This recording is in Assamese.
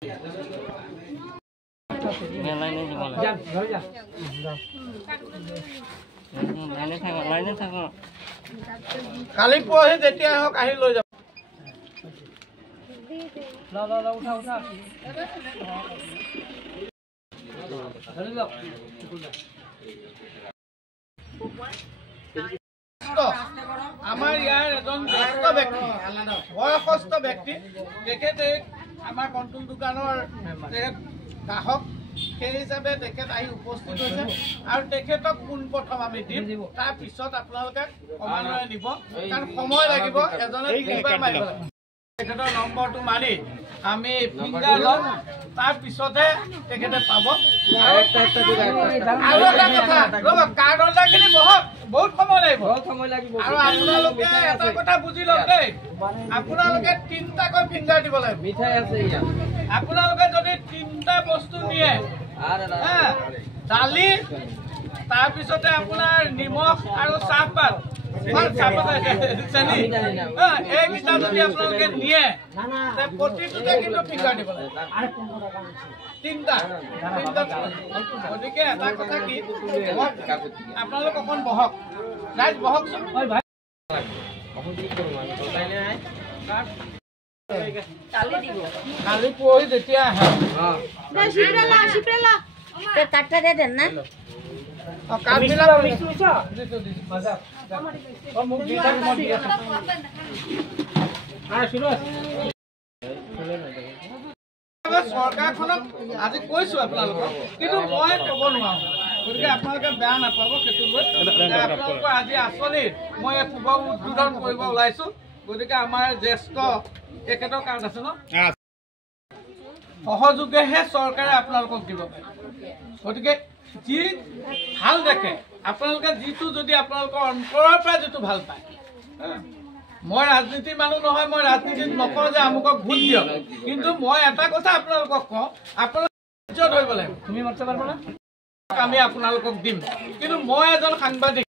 কালি পৰহি যেতিয়া হওক আহি লৈ যাব। আমাৰ ইয়াৰ এজন জ্যেষ্ঠ ব্যক্তি, বয়সস্থ ব্যক্তি, তেখেতে আমাৰ কণ্ট্ৰোল দোকানৰ তেখেত গ্ৰাহক, সেই হিচাপে তেখেত আহি উপস্থিত হৈছে আৰু তেখেতক পোনপ্ৰথম আমি দিম, তাৰপিছত আপোনালোকে ক্ৰমান্বয়ে নিব, কাৰণ সময় লাগিব, এজনে তিনিবাৰ মাৰিব লাগিব। তেখেতৰ নম্বৰটো মাৰি আমি ফিংগাৰ ল'ম, তাৰপিছতহে তেখেতে পাব। আৰু এটা কথা ৰ'ব, কাৰ্ড হোল্ডাৰখিনি বহুত সময় লাগিব আৰু আপোনালোকে এটা কথা বুজি লওক দেই, আপোনালোকে 3টাকৈ ফিংগাৰ দিব লাগিব। মিঠাই আছে ইয়াত, আপোনালোকে যদি 3টা বস্তু নিয়ে, দালি, তাৰপিছতে আপোনাৰ নিমখ আৰু চাহপাত, এইকেইটা যদি আপোনালোকে নিয়ে, প্ৰতিটোতে কিন্তু ফিংগাৰ দিব লাগিব। 3টা। গতিকে এটা কথা কি, আপোনালোক অকণ বহক, ৰাইজ বহকচোন। কালি পৰহি যেতিয়া আহে কাটটা দে দেন না চৰকাৰখনক আজি কৈছো আপোনালোকক, কিন্তু মই ক'ব নোৱাৰো, গতিকে আপোনালোকে বেয়া নাপাব। সেইটো লৈ আপোনালোকৰ আজি আঁচনিৰ মই শুভ উদ্বোধন কৰিব ওলাইছো। গতিকে আমাৰ জ্যেষ্ঠ তেখেতৰ কাৰ্ড আছে ন, সহযোগেহে চৰকাৰে আপোনালোকক দিব পাৰে। গতিকে যি ভাল দেখে আপোনালোকে, যিটো যদি আপোনালোকৰ অন্তৰৰ পৰা যিটো ভাল পায়, মই ৰাজনীতিৰ মানুহ নহয়, মই ৰাজনীতিত নকওঁ যে আমুকক ভোট দিয়ক, কিন্তু মই এটা কথা আপোনালোকক কওঁ, আপোনালোকে ধৰিব লাগিব। তুমি মাতিব পাৰিবা না, আমি আপোনালোকক দিম, কিন্তু মই এজন সাংবাদিক।